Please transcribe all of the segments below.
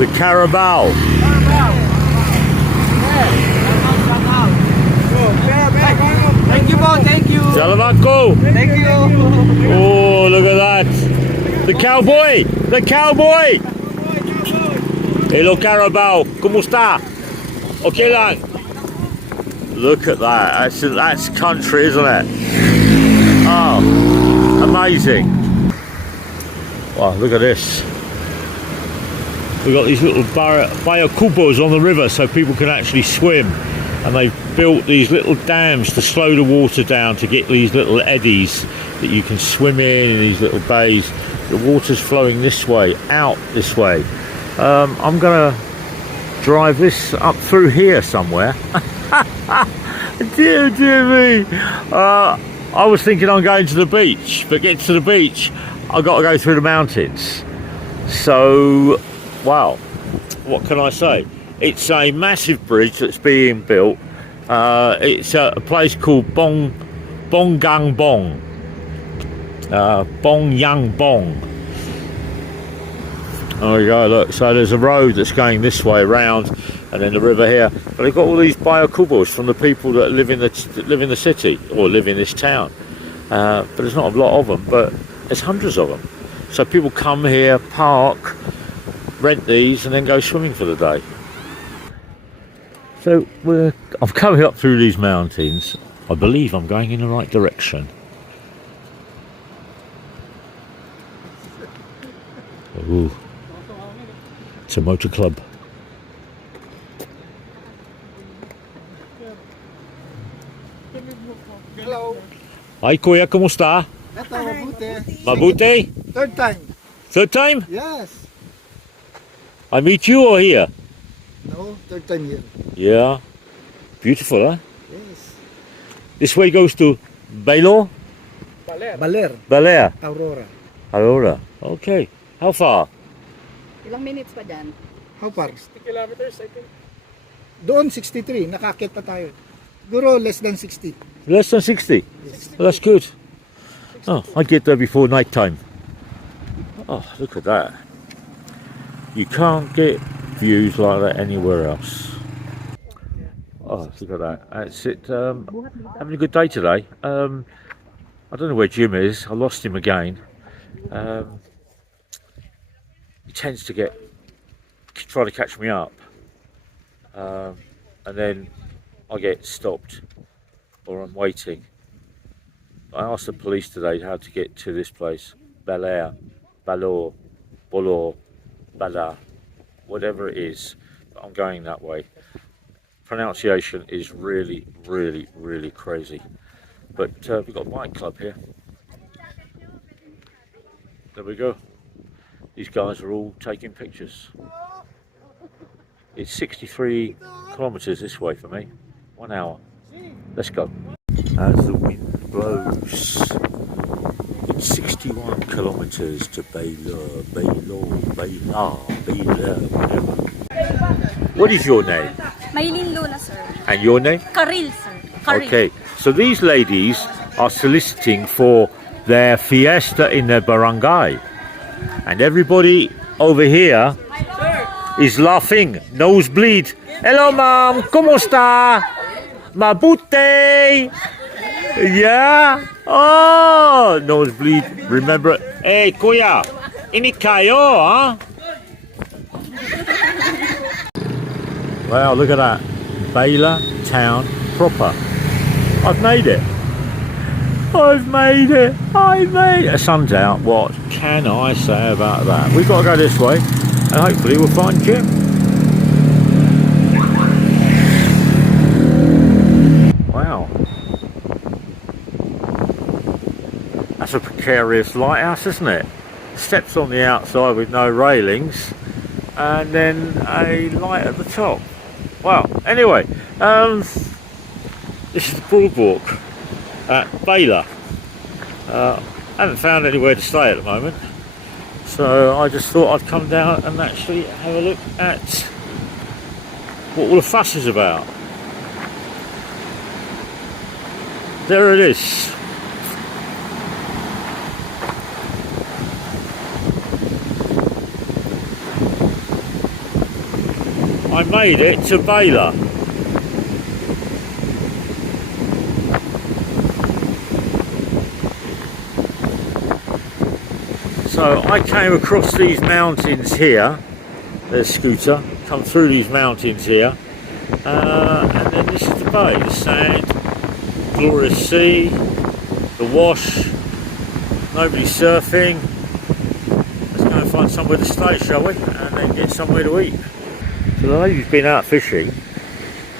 The Carabao. Thank you, Bo. Thank you. Salamatko. Thank you. Oh, look at that. The cowboy. The cowboy. Hello, Carabao. Kumusta? Okay, lang. Look at that. That's country, isn't it? Oh, amazing. Wow, look at this. We've got these little bayakubos on the river so people can actually swim. And they've built these little dams to slow the water down to get these little eddies that you can swim in these little bays. The water's flowing this way, out this way. I'm gonna drive this up through here somewhere. Dear me. I was thinking I'm going to the beach, but getting to the beach, I've got to go through the mountains. So, wow, what can I say? It's a massive bridge that's being built. It's a place called Bongang Bong. Bongyang Bong. There we go, look. So there's a road that's going this way around, and then the river here. But they've got all these bayakubos from the people that live in the city or live in this town. But there's not a lot of them, but there's hundreds of them. So people come here, park, rent these, and then go swimming for the day. So I'm coming up through these mountains. I believe I'm going in the right direction. Ooh, it's a motor club. Hello. Hi Kuya, kumusta? Ito, mabuti. Mabuti? Third time. Third time? Yes. I meet you or here? No, third time here. Yeah. Beautiful, huh? Yes. This way goes to BALER? BALER Aurorah. Aurora. Okay. How far? Ilang minutes pa dyan? How far? 60 kilometers, I think. Doon 63, nakakit pa tayo. Siguro less than 60. Less than 60? Yes. Well, that's good. Oh, I get there before night time. Oh, look at that. You can't get views like that anywhere else. Oh, look at that. That's it. Having a good day today. I don't know where Jim is. I lost him again. He tends to try to catch me up. And then I get stopped or I'm waiting. I asked the police today how to get to this place. BALER, BALER, whatever it is. But I'm going that way. Pronunciation is really, really, really crazy. But we've got a bike club here. There we go. These guys are all taking pictures. It's 63 kilometers this way for me. 1 hour. Let's go. As the wind blows, it's 61 kilometers to BALER, whatever. What is your name? Maylin Luna, sir. And your name? Karil, sir. Karil. Okay, so these ladies are soliciting for their fiesta in their barangay. And everybody over here is laughing, nosebleed. Hello, ma'am. Kumusta? Mabuti. Yeah. Oh, nosebleed. Remember? Hey, kuya. Ini kayo, huh? Wow, look at that. BALER town proper. I've made it. I've made it. The sun's out. What can I say about that? We've got to go this way and hopefully we'll find Jim. Wow. That's a precarious lighthouse, isn't it? Steps on the outside with no railings and then a light at the top. Wow. Anyway, this is the boardwalk at BALER. I haven't found anywhere to stay at the moment, so I just thought I'd come down and actually have a look at what all the fuss is about. There it is. I made it to BALER. So I came across these mountains here. There's scooter, come through these mountains here, and then this is the bay, the sand, glorious sea, the wash, nobody surfing. Let's go and find somewhere to stay, shall we, and then get somewhere to eat. So the lady's been out fishing,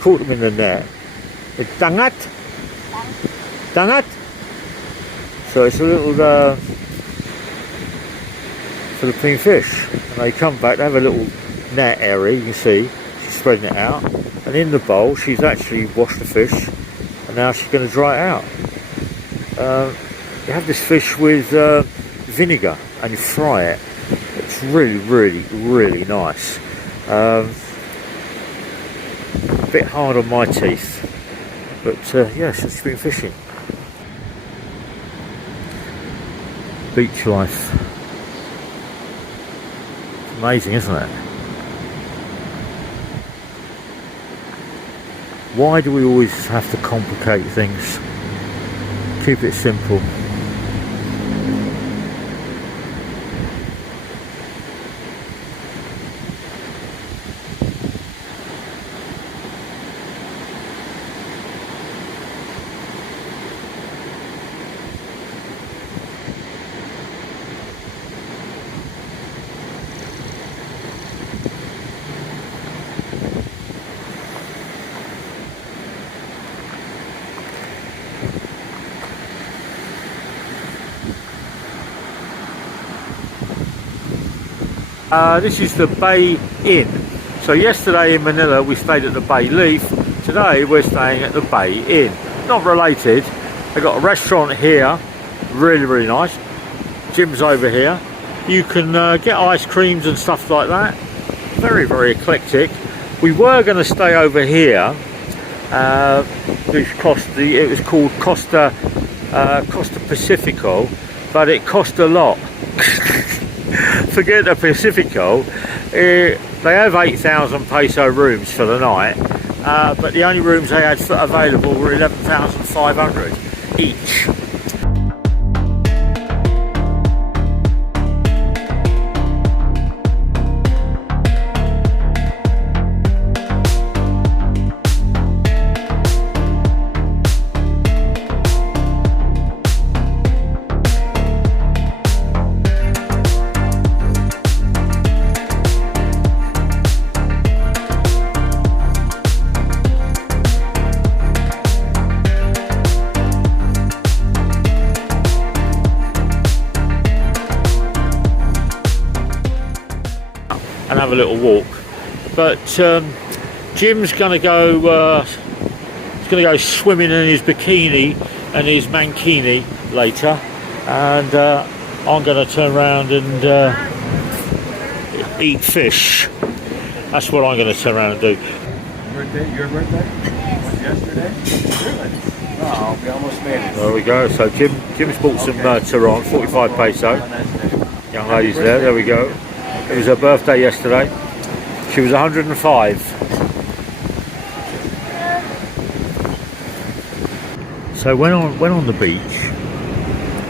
caught them in the net. It's dangat, dangat. So it's a little Philippine fish, and they come back, they have a little net area, you can see she's spreading it out, and in the bowl she's actually washed the fish and now she's going to dry it out. You have this fish with vinegar and you fry it. It's really nice. A bit hard on my teeth, but yeah, she's been fishing. Beach life. Amazing, isn't it? Why do we always have to complicate things? Keep it simple. This is the Bay Inn. So yesterday in Manila we stayed at the Bay Leaf. Today we're staying at the Bay Inn. Not related. They've got a restaurant here, really nice. Gym's over here. You can get ice creams and stuff like that. Very eclectic. We were going to stay over here. It was called Costa Pacifico, but it cost a lot. Forget the Pacifico. They have 8,000 peso rooms for the night, but the only rooms they had available were 11,500 each. And have a little walk, but Jim's going to go. He's going to go swimming in his bikini and his mankini later, and I'm going to turn around and eat fish. That's what I'm going to turn around and do. Your birthday? Yes. Yesterday? Really? Oh, we almost made it. There we go. So Jim's bought some Tehran, 45 peso. Young ladies there we go. It was her birthday yesterday. She was 105. So when on the beach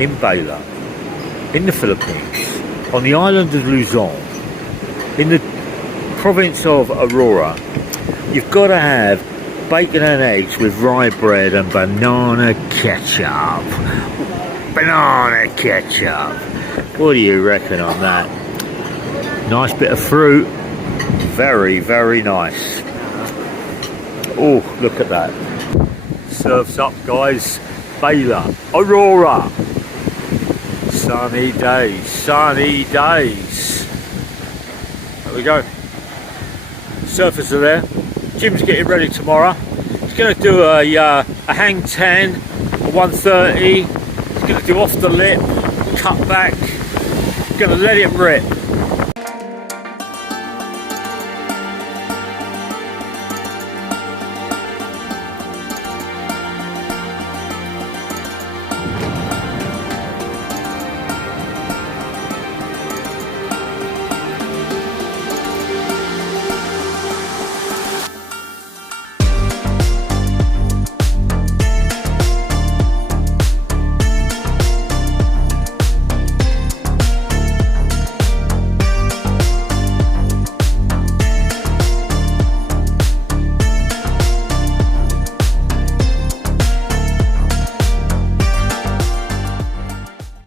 in BALER, in the Philippines, on the island of Luzon, in the province of Aurora, you've got to have bacon and eggs with rye bread and banana ketchup. Banana ketchup. What do you reckon on that? Nice bit of fruit, very nice. Oh, look at that. Surf's up, guys. BALER Aurora. Sunny days. There we go. Surfers are there. Jim's getting ready tomorrow. He's going to do a hang 10, a 130. He's going to do off the lip, cut back. He's going to let it rip.